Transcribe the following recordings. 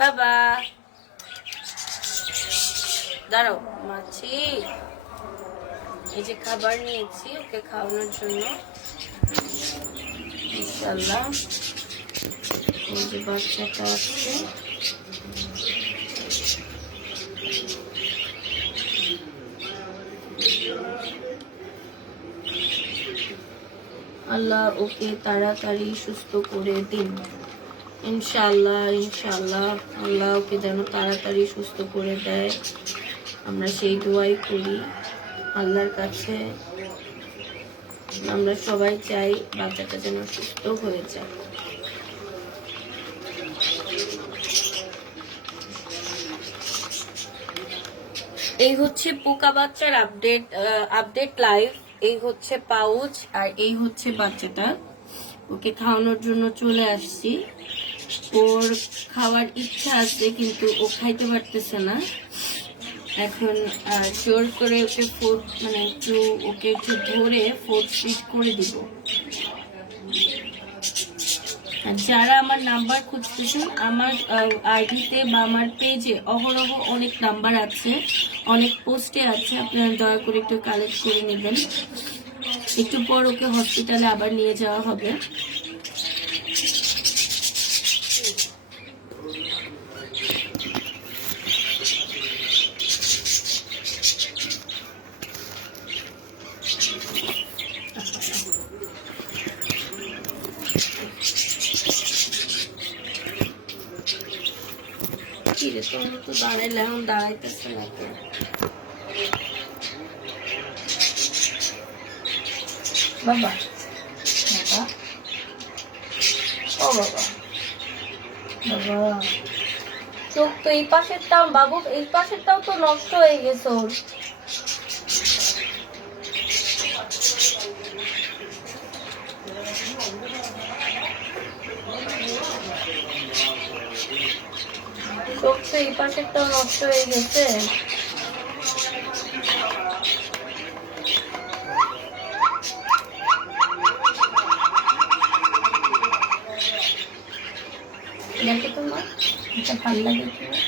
বাবা দাঁড়াও মাছি, এই যে খাবার নিয়েছি ওকে খাওয়ানোর জন্য ইনশাআল্লাহ। এই যে বাচ্চাটা আছে, আল্লাহ ওকে তাড়াতাড়ি সুস্থ করে দিন ইনশাআল্লাহ। ইনশাআল্লাহ আল্লাহ ওকে যেন তাড়াতাড়ি সুস্থ করে দেয়, আমরা সেই দোয়াই করি আল্লাহর কাছে। আমরা সবাই চাই বাচ্চাটা যেন সুস্থ হয়ে যায়। এই হচ্ছে পোকা বাচ্চার আপডেট লাইভ। এই হচ্ছে পাউচ আর এই হচ্ছে বাচ্চাটা। ওকে খাওয়ানোর জন্য চলে আসছি। ওর খাওয়ার ইচ্ছা আছে কিন্তু ও খাইতে পারতেছে না। এখন জোর করে ওকে ওকে একটু ধরে ফুড ফিট করে দিব। যারা আমার নাম্বার খুঁজতেছেন, আমার আইডিতে বা আমার পেজে অহরহ অনেক নাম্বার আছে, অনেক পোস্টে আছে, আপনারা দয়া করে একটু কালেক্ট করে নেবেন। একটু পর ওকে হসপিটালে আবার নিয়ে যাওয়া হবে। তোমরা তো দাঁড়াইলে এখন দাঁড়াইতেছে না কেন? বাবা বাবা ও বাবা বাবা, চোখ তো এই পাশেরটাও, বাবু এই পাশেরটাও তো নষ্ট হয়ে গেছে ওর। চোখ তো এই পাশেরটাও নষ্ট হয়ে গেছে। দেখো তোমার এটা ভালো লাগে কিনা।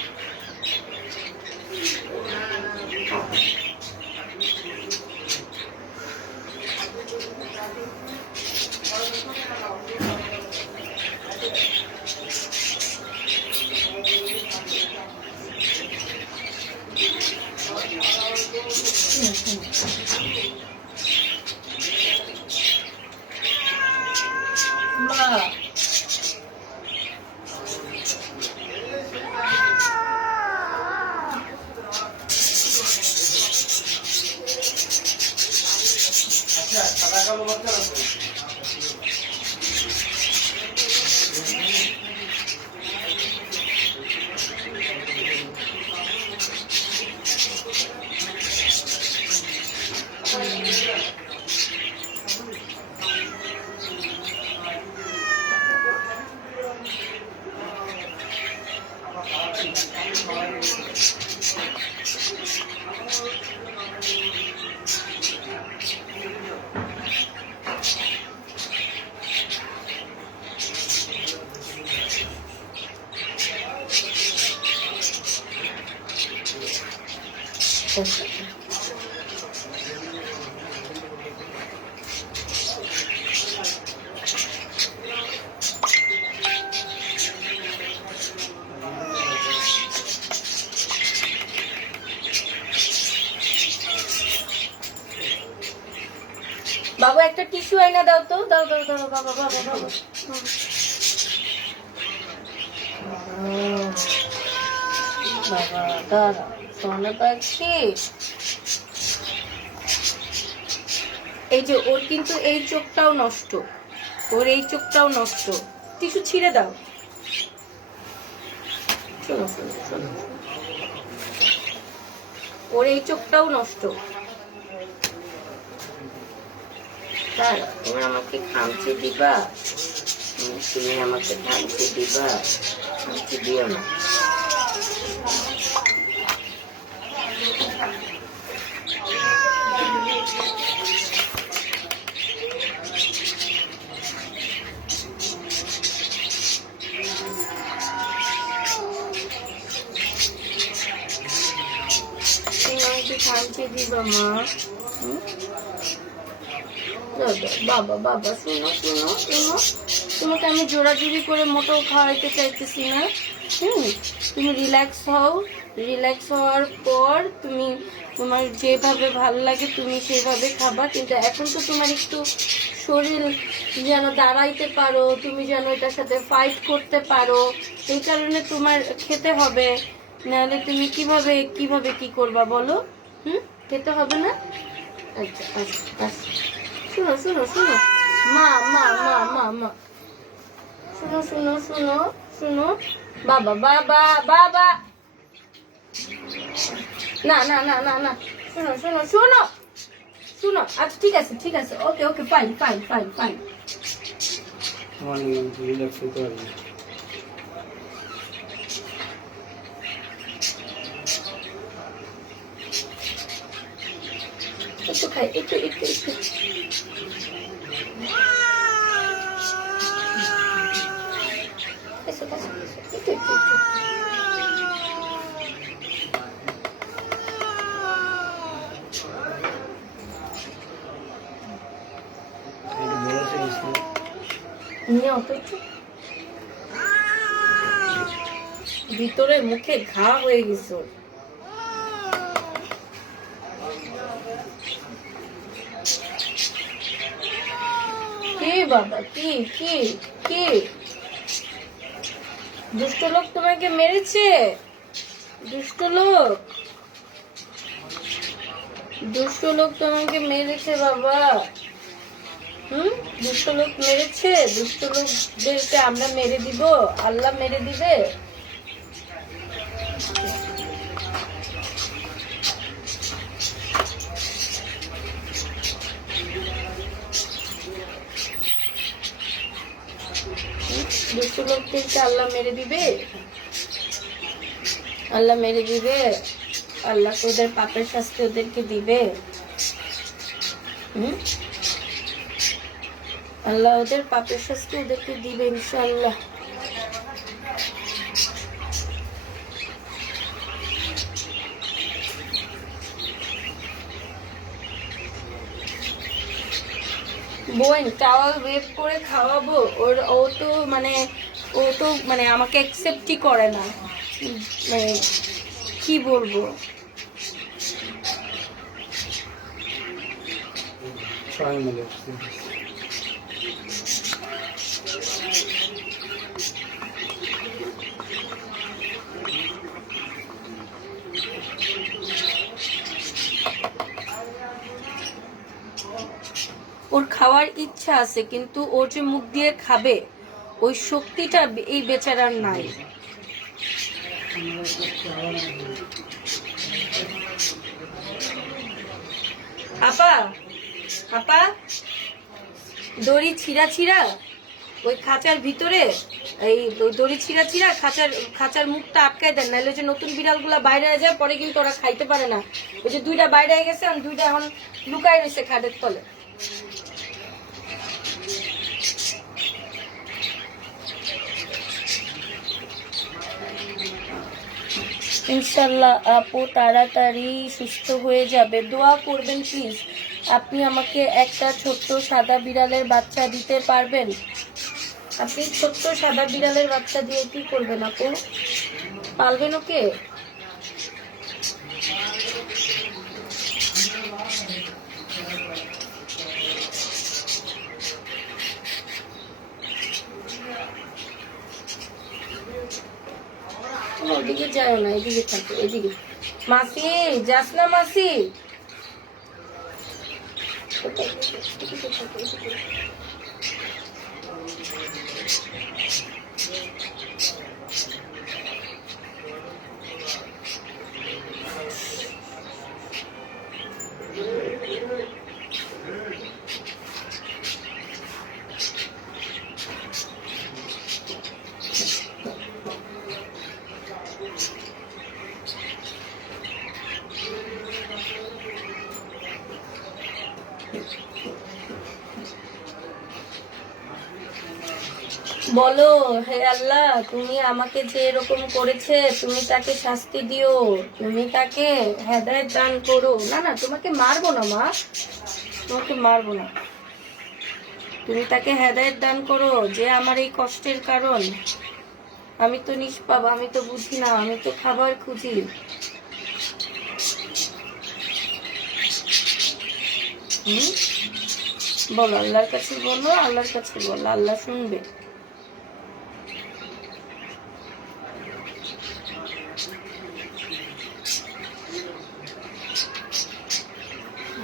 বাবু একটা টিস্যু আইনা দাও তো, দাও দাও দাও বাবা বাবা বাবা। বাবা দাঁড়া সোনা পাখি, এই যে ওর কিন্তু এই চোখটাও নষ্ট, ওর এই চোখটাও নষ্ট। টিস্যু ছিঁড়ে দাও। শোনো শোনো শোনো, ওর এই চোখটাও নষ্ট। তুমি আমাকে খামচি দিবা, তুমি আমাকে খামচি দিবা, খামচি দিও না। আনতে দিবা মা? বাবা বাবা শোনো শোনো শোনো, তোমাকে আমি জোরাজুরি করে মোটেও খাওয়াইতে চাইতেছি না। তুমি রিল্যাক্স হও, রিল্যাক্স হওয়ার পর তুমি তোমার যেভাবে ভালো লাগে তুমি সেভাবে খাবা। কিন্তু এখন তো তোমার একটু শরীর যেন দাঁড়াইতে পারো, তুমি যেন এটার সাথে ফাইট করতে পারো, এই কারণে তোমার খেতে হবে। নাহলে তুমি কিভাবে কিভাবে কি করবা বলো? খেতে হবে না? আচ্ছা আচ্ছা আচ্ছা, শোনো শোনো শোনো মা মা মা মা মা, শোনো শোনো শোনো শোনো, বাবা বাবা বাবা, না না না না না, শোনো শোনো শোনো শোনো। আচ্ছা ঠিক আছে ঠিক আছে, ওকে ওকে, ফাইন ফাইন ফাইন ফাইন। একটু খাই, একটু একটু একটু। একটু একটু একটু। ভিতরে মুখে ঘা হয়ে গেছে। কি বাবা, কি কি কি? দুষ্ট লোক তোমাকে মেরেছে? দুষ্ট লোক, দুষ্ট লোক তোমাকে মেরেছে বাবা। দুষ্ট লোক মেরেছে। দুষ্ট লোকদেরকে আমরা মেরে দিব? আল্লাহ মেরে দিবে? দুষ্ট লোকদেরকে আল্লাহ মেরে দিবে? আল্লাহ মেরে দিবে? আল্লাহ ওদের পাপের শাস্তি ওদেরকে দিবে? আল্লাহ ওদের পাপের শাস্তি ওদেরকে দিবে ইনশাআল্লাহ। বোন টাওয়াল ওয়েভ করে খাওয়াবো? ও তো মানে আমাকে অ্যাকসেপ্টই করে না, মানে কি বলবো। ওর খাওয়ার ইচ্ছা আছে, কিন্তু ওর যে মুখ দিয়ে খাবে ওই শক্তিটা এই বেচারার নাই। আপা আপা, দড়ি ছিঁড়া ছিঁড়া ওই খাঁচার ভিতরে, এই দড়ি ছিঁড়া ছিঁড়া খাঁচার মুখটা আটকায় দেন, নাহলে যে নতুন বিড়ালগুলা বাইরে হয়ে যায় পরে কিন্তু ওরা খাইতে পারে না। ওই যে দুইটা বাইরে হয়ে গেছে, দুইটা এখন লুকায় রয়েছে খাটের তলে। ইনশাল্লাহ আপু তাড়াতাড়ি সুস্থ হয়ে যাবে, দোয়া করবেন প্লিজ। আপনি আমাকে একটা ছোট্ট সাদা বিড়ালের বাচ্চা দিতে পারবেন? আপনি ছোট্ট সাদা বিড়ালের বাচ্চা দিয়ে কি করবেন আপু? পালবেন ওকে? ওদিকে যায় না, এদিকে থাকে, এদিকে। মাসি যাস না মাসি। বলো, হে আল্লাহ, তুমি আমাকে যে এরকম করেছে তুমি তাকে শাস্তি দিও, তুমি তাকে হেদায়েত দান করো। না না, তোমাকে মারবো না মা, তোমাকে মারবো না। তুমি তাকে হেদায়েত দান করো যে আমার এই কষ্টের কারণ। আমি তো নিষ্পাপ, আমি তো বুঝি না, আমি তো খাবার খুঁজি। বলো, আল্লাহর কাছে বলো, আল্লাহর কাছে বলো, আল্লাহ শুনবে।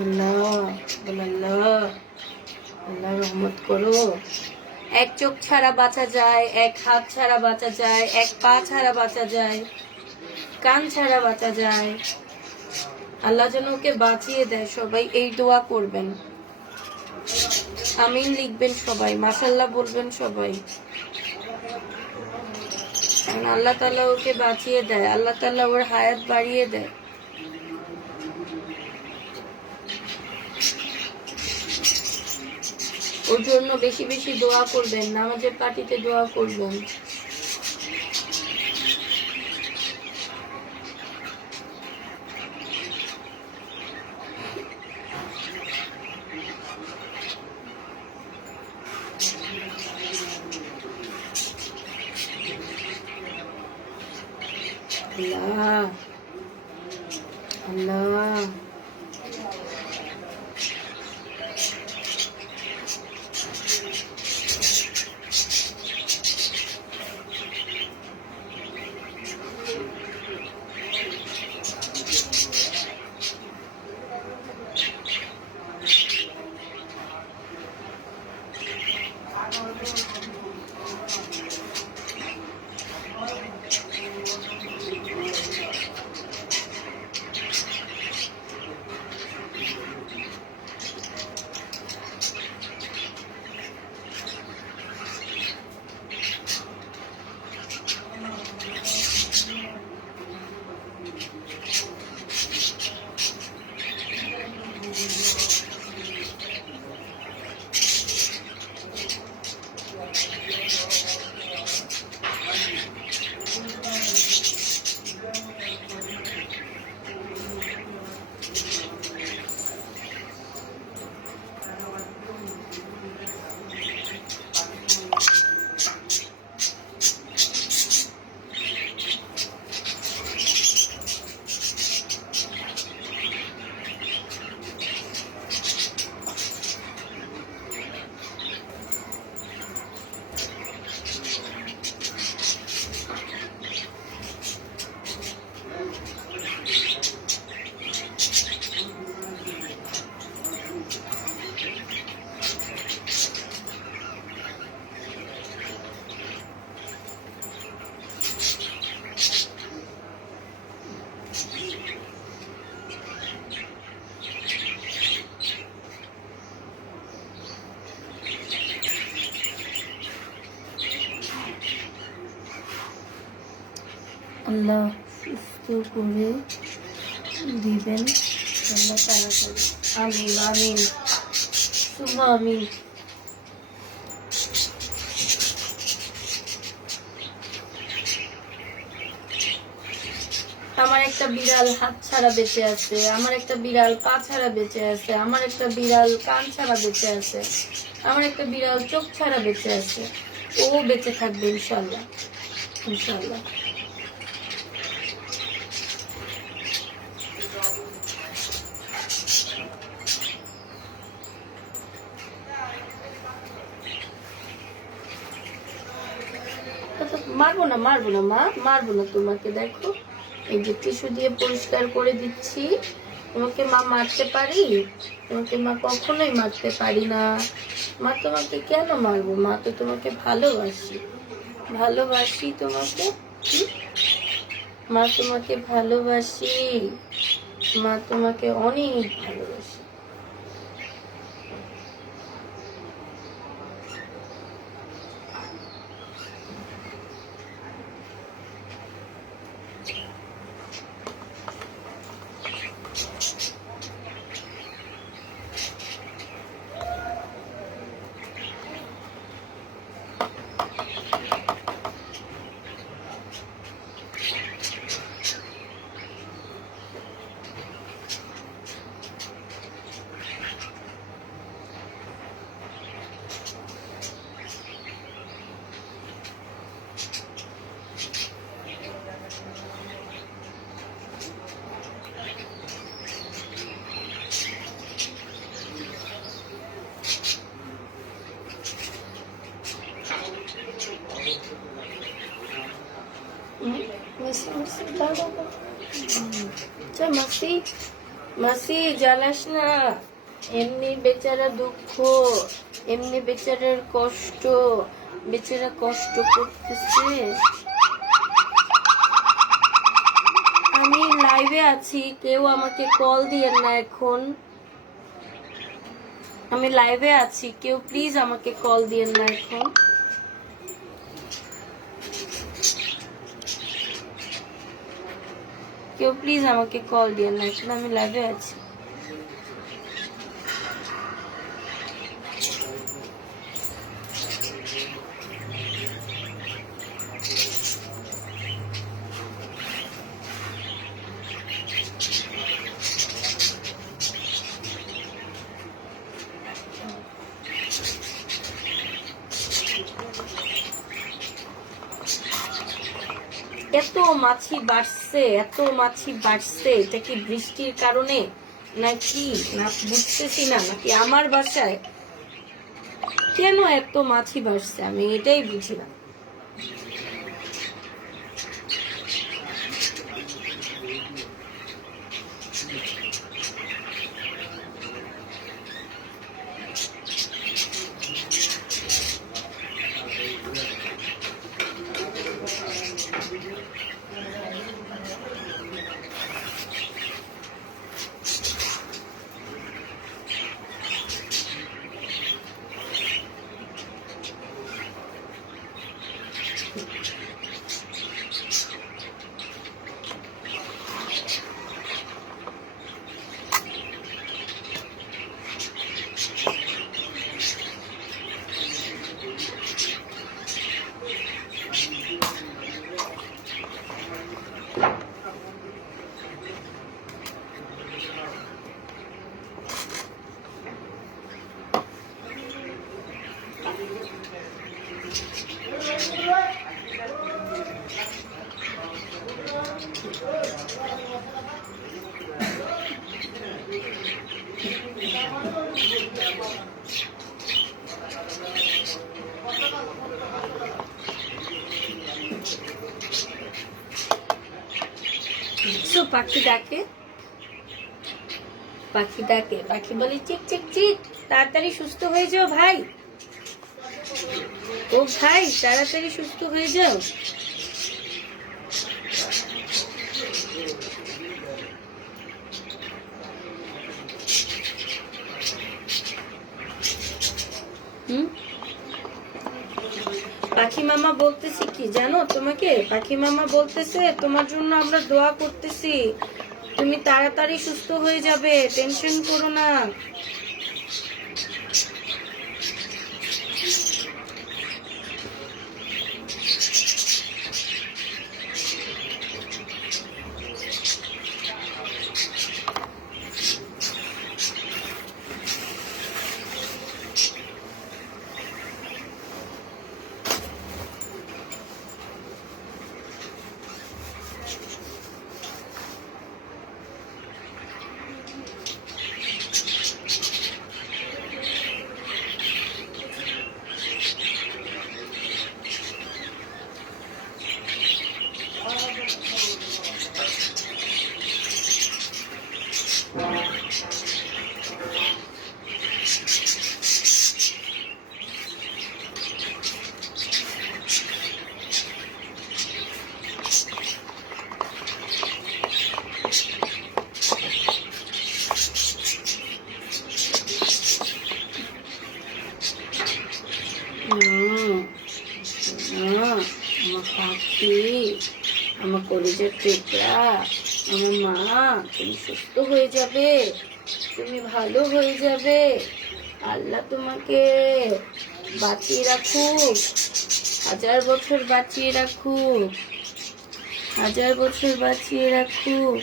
আল্লাহ, বল আল্লাহ, আল্লাহ রহমত করো। এক চোখ ছাড়া বাঁচা যায়, এক হাত ছাড়া বাঁচা যায়, এক পা ছাড়া বাঁচা যায়, কান ছাড়া বাঁচা যায়। আল্লাহ যেন ওকে বাঁচিয়ে দেয়। সবাই এই দোয়া করবেন, আমিন লিখবেন সবাই, মাশাআল্লাহ বলবেন সবাই। আল্লাহ তাআলা ওকে বাঁচিয়ে দেয়, আল্লাহ তাআলা ওর হায়াত বাড়িয়ে দেয়। ওর জন্য বেশি বেশি দোয়া করবেন, নামাজের পার্টিতে দোয়া করবেন। আল্লাহ, আল্লাহ, আল্লাহ সুস্থ করে দিবেন আল্লাহ তাড়াতাড়ি। আমিন আমিন, সুমা আমিন। আমার একটা বিড়াল হাত ছাড়া বেঁচে আছে, আমার একটা বিড়াল পা ছাড়া বেঁচে আছে, আমার একটা বিড়াল কান ছাড়া বেঁচে আছে, আমার একটা বিড়াল চোখ ছাড়া বেঁচে আছে। ও বেঁচে থাকবে ইনশাল্লাহ, ইনশাল্লাহ। মারবো না, মারবো না মা, মারবো না তোমাকে। দেখো এই যে টিস্যু দিয়ে পরিষ্কার করে দিচ্ছি। তোমাকে মা মারতে পারি? তোমাকে মা কখনোই মারতে পারি না। মা তোমাকে কেন মারবো? মা তো তোমাকে ভালোবাসি, ভালোবাসি তোমাকে। মা তোমাকে ভালোবাসি, মা তোমাকে অনেক ভালোবাসি। মাসি মাসি দাও দাও দাও। মাসি মাসি জ্বালাস না, এমনি বেচারা দুঃখ, এমনি বেচারার কষ্ট, বেচারা কষ্ট করতেছে। আমি লাইভে আছি, কেউ আমাকে কল দিয়েন না এখন। আমি লাইভে আছি, কেউ প্লিজ আমাকে কল দিয়েন না এখন। কেউ প্লিজ আমাকে কল দিয়েন না এখন, আমি লাইভে আছি। এত মাছি বাড়ছে, এত মাছি বাড়ছে, এটা কি বৃষ্টির কারণে নাকি না বুঝতেছি না, নাকি আমার বাসায় কেন এত মাছি বাড়ছে আমি এটাই বুঝি না। পাখি ডাকে, পাখি ডাকে, পাখি বলে চিক চিক চিক, তাড়াতাড়ি সুস্থ হয়ে যাও ভাই, ও ভাই তাড়াতাড়ি সুস্থ হয়ে যাও। পাখি মামা বলতেছি কি জানো তোমাকে, পাখি মামা বলতেছে তোমার জন্য আমরা দোয়া করতেছি, তুমি তাড়াতাড়ি সুস্থ হয়ে যাবে, টেনশন করো না। আমার পাখি, আমার কলেজের টুকরা, আমার মা, তুমি সুস্থ হয়ে যাবে, তুমি ভালো হয়ে যাবে, আল্লাহ তোমাকে বাঁচিয়ে রাখুক, 1000 বছর বাঁচিয়ে রাখুক, 1000 বছর বাঁচিয়ে রাখুক,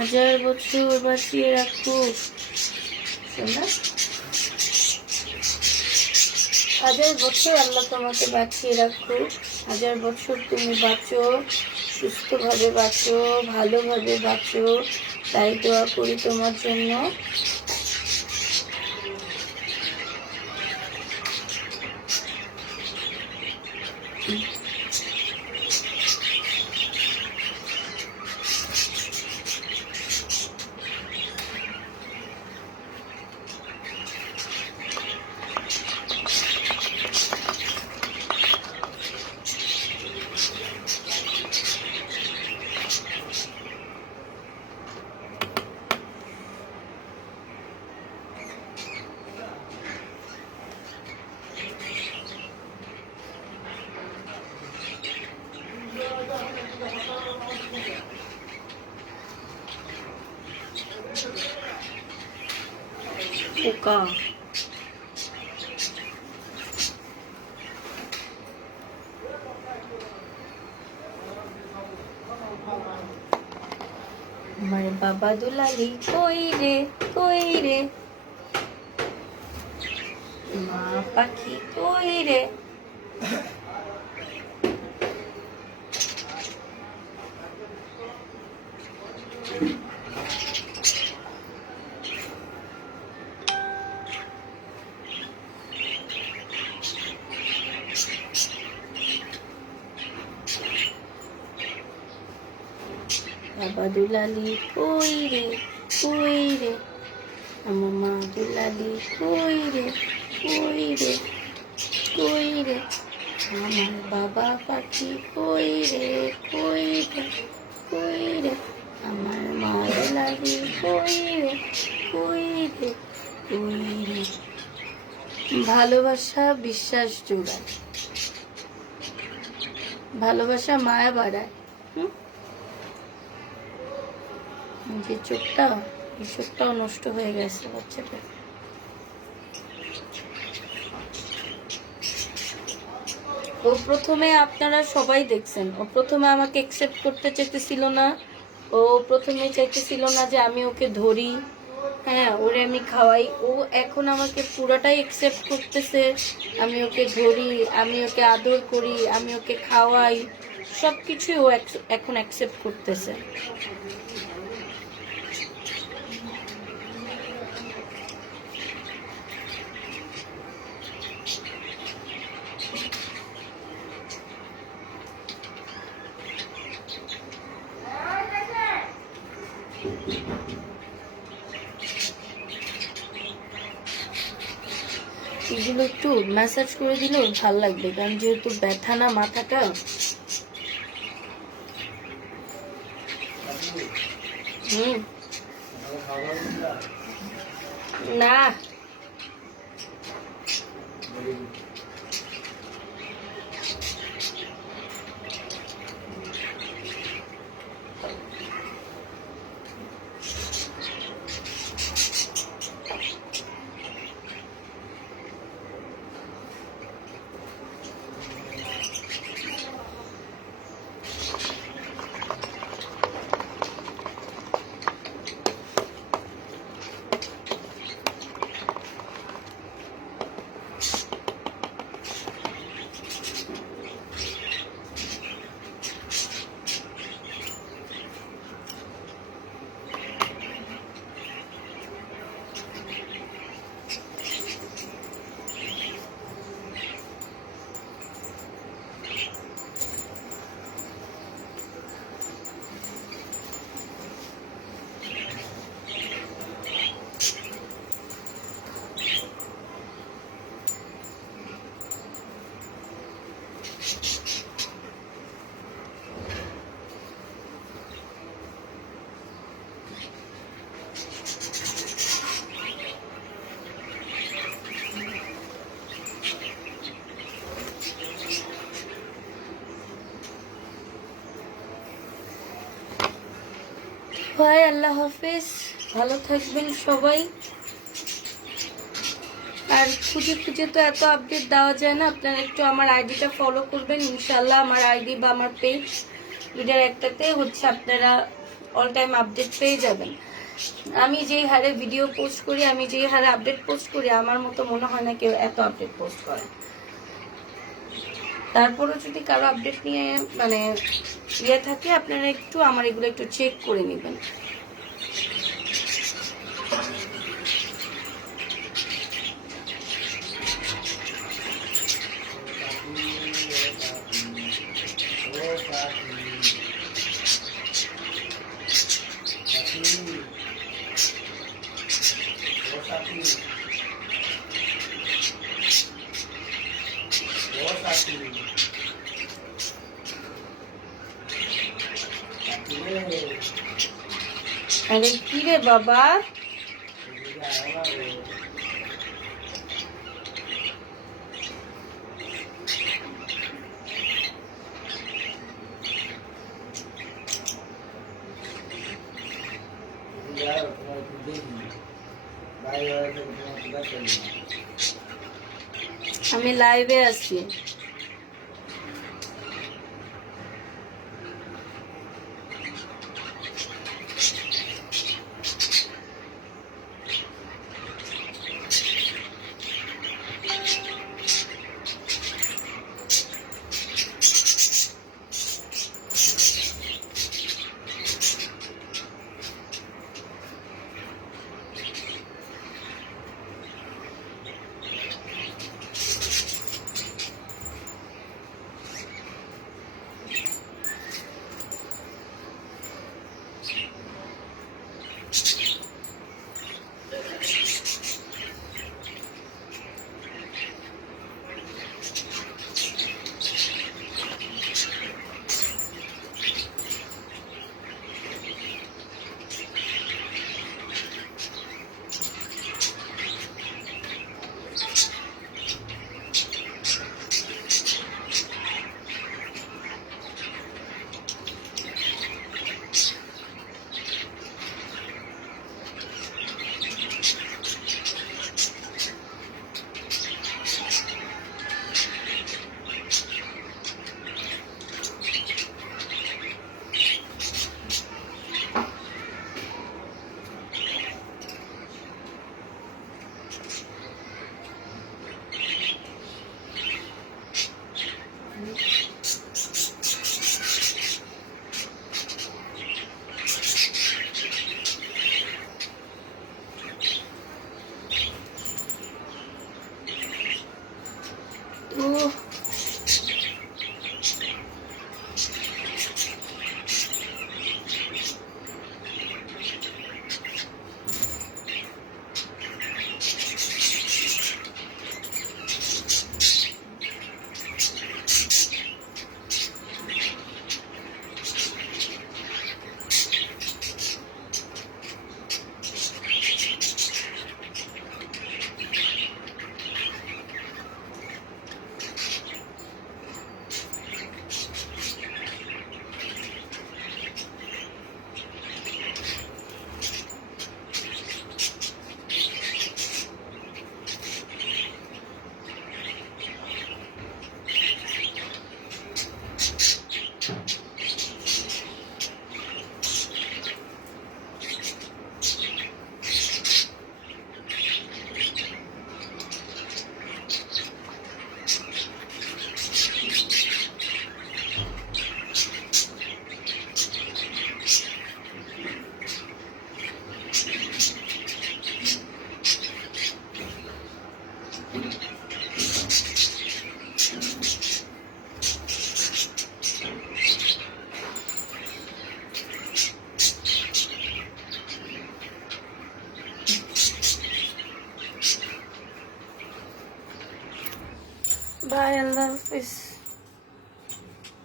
1000 বছর বাঁচিয়ে রাখুক। শোনা, 1000 বছর আল্লাহ তোমাকে বাঁচিয়ে রাখুক, 1000 বছর তুমি বাঁচো, সুস্থভাবে বাঁচো, ভালোভাবে বাঁচো, তাই দোয়া করি তোমার জন্য। পোকা। আমার বাবা দুলালি কই রে কই রে, মা পাখি কই রে। বাবা দুলালি কই রে কই রে, আমার মা দুলালি কই রে কই রে কই রে, আমার বাবা পাখি কই রে কই রে কই রে, আমার মা দুলালি কই রে কই রে কই রে। ভালোবাসা বিশ্বাস জোগায়, ভালোবাসা মায়া বাড়ায়। যে চোখটা, এই চোখটাও নষ্ট হয়ে গেছে বাচ্চাটা। ও প্রথমে আপনারা সবাই দেখছেন, ও প্রথমে আমাকে অ্যাকসেপ্ট করতে চাইতেছিল না। ও প্রথমে চাইতেছিল না যে আমি ওকে ধরি, হ্যাঁ ওরে আমি খাওয়াই। ও এখন আমাকে পুরাটাই অ্যাকসেপ্ট করতেছে। আমি ওকে ধরি, আমি ওকে আদর করি, আমি ওকে খাওয়াই, সব কিছুই ও এখন অ্যাকসেপ্ট করতেছে। এগুলো একটু ম্যাসাজ করে দিলেও ভাল লাগবে, কারণ যেহেতু ব্যথা না মাথাটা। না ভাই, আল্লাহ হাফেজ, ভালো থাকবেন সবাই। আর খুঁজে খুঁজে তো এত আপডেট দেওয়া যায় না, আপনারা একটু আমার আইডিটা ফলো করবেন। ইনশাল্লাহ আমার আইডি বা আমার পেজ দুইটার একটাতে হচ্ছে আপনারা অল টাইম আপডেট পেয়ে যাবেন। আমি যেই হারে ভিডিও পোস্ট করি, আমি যেই হারে আপডেট পোস্ট করি, আমার মতো মনে হয় না কেউ এত আপডেট পোস্ট করে। তারপরও যদি কারো আপডেট নিয়ে মানে ইয়ে থাকে, আপনারা একটু আমার এগুলো একটু চেক করে নেবেন। আরে কি রে বাবা, আমি লাইভে আছি। Bye, I love this.